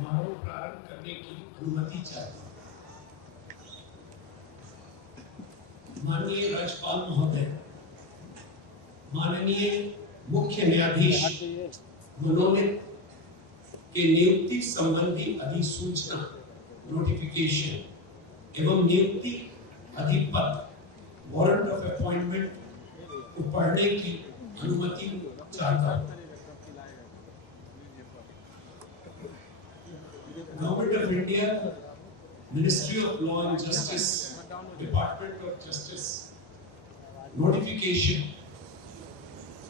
समारोह प्रारंभ करने की अनुमति चाहता हूं। माननीय राज्यपाल महोदय, माननीय मुख्य न्यायाधीश मनोनीत के नियुक्ति संबंधी अधिसूचना नोटिफिकेशन एवं नियुक्ति अधिपत्र वारंट ऑफ अपॉइंटमेंट को पढ़ने की अनुमति चाहता हूं। Government of India, ministry of law and justice, department of justice, notification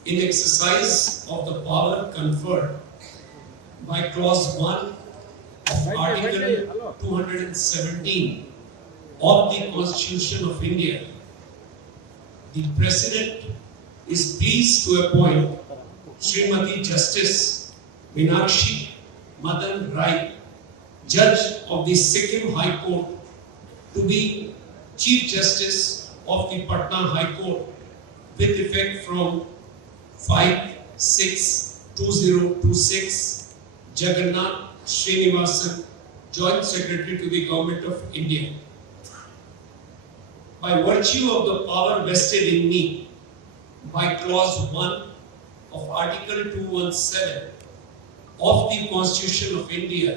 in exercise of the power conferred by clause 1 of article 217 of the Constitution of India. The President is pleased to appoint Srimati Justice Meenakshi Madan Rai, Judge of the Sikkim High Court, to be Chief Justice of the Patna High Court with effect from 5/6/2026. Jagannath Srinivasan, Joint Secretary to the Government of India. By virtue of the power vested in me by clause 1 of Article 217 of the Constitution of India,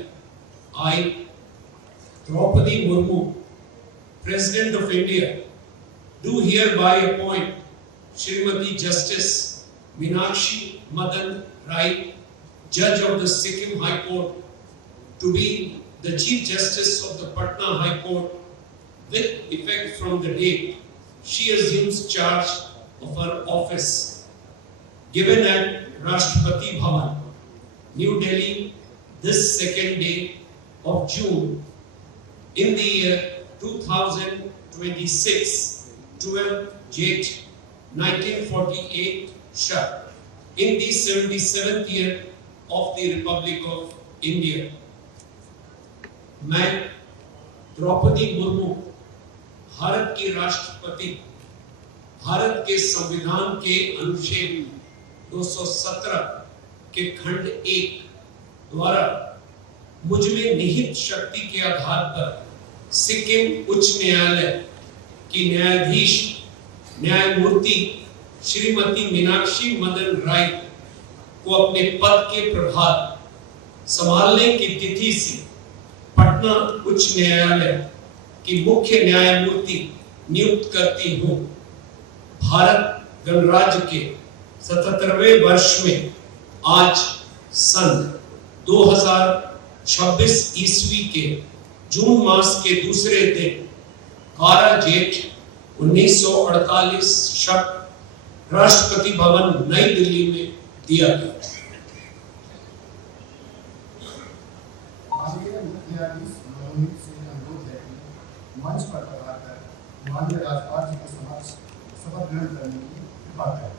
I, Draupadi Murmu, President of India, do hereby appoint Srimati Justice Meenakshi Madan Rai, Judge of the Sikkim High Court, to be the Chief Justice of the Patna High Court with effect from the date she assumes charge of her office, given at Rashtrapati Bhavan, New Delhi, this 2nd day of June in the year 2026, 12 Jet 1948 Shah, in the 77th year of the Republic of India. मैं द्रौपदी मुर्मू, भारत की राष्ट्रपति, भारत के संविधान के अनुच्छेद 217 के खंड 1 द्वारा मुझ में निहित शक्ति के आधार पर सिक्किम उच्च न्यायालय की न्यायाधीश न्यायमूर्ति श्रीमती मीनाक्षी मदन राय को अपने पद के प्रभार संभालने की तिथि से पटना उच्च न्यायालय की मुख्य न्यायमूर्ति नियुक्त करती हूँ। भारत गणराज्य के 77वें वर्ष में आज सन 2026 ईस्वी के जून मास के दूसरे दिन 12 जेठ 1948 शक राष्ट्रपति भवन नई दिल्ली में दिया गया। मंच पर आकर माननीय राज्यपाल जी के समक्ष शपथ ग्रहण करने की बात है।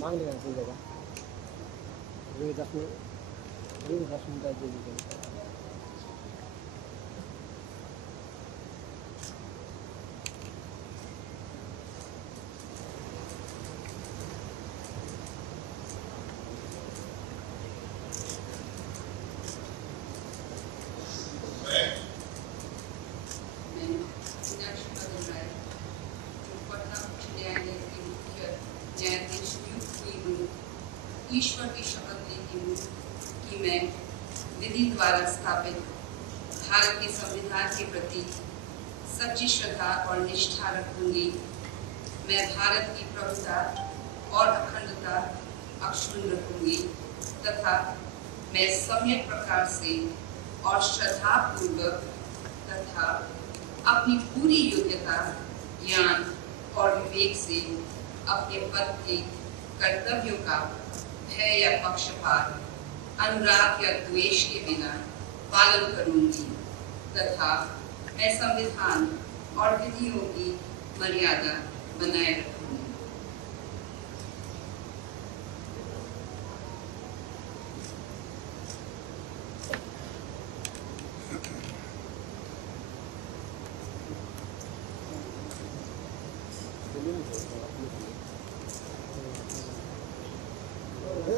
मांग लेना कोई जगह वे 10 मिनट दे दीजिए। ईश्वर की शपथ लेती हूँ कि मैं विधि द्वारा स्थापित भारत के संविधान के प्रति सच्ची श्रद्धा और निष्ठा रखूंगी। मैं भारत की प्रभुता और अखंडता अक्षुण्ण रखूंगी तथा मैं सम्यक प्रकार से और श्रद्धा पूर्वक तथा अपनी पूरी योग्यता, ज्ञान और विवेक से अपने पद के कर्तव्यों का भय या पक्षपात, अनुराग या द्वेष के बिना पालन करूंगी तथा मैं संविधान और विधियों की मर्यादा बनाए रखूंगी।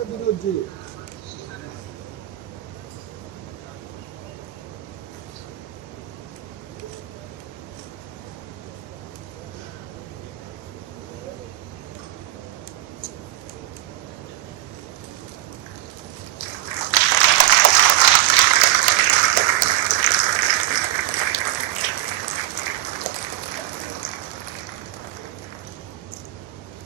विनोद जी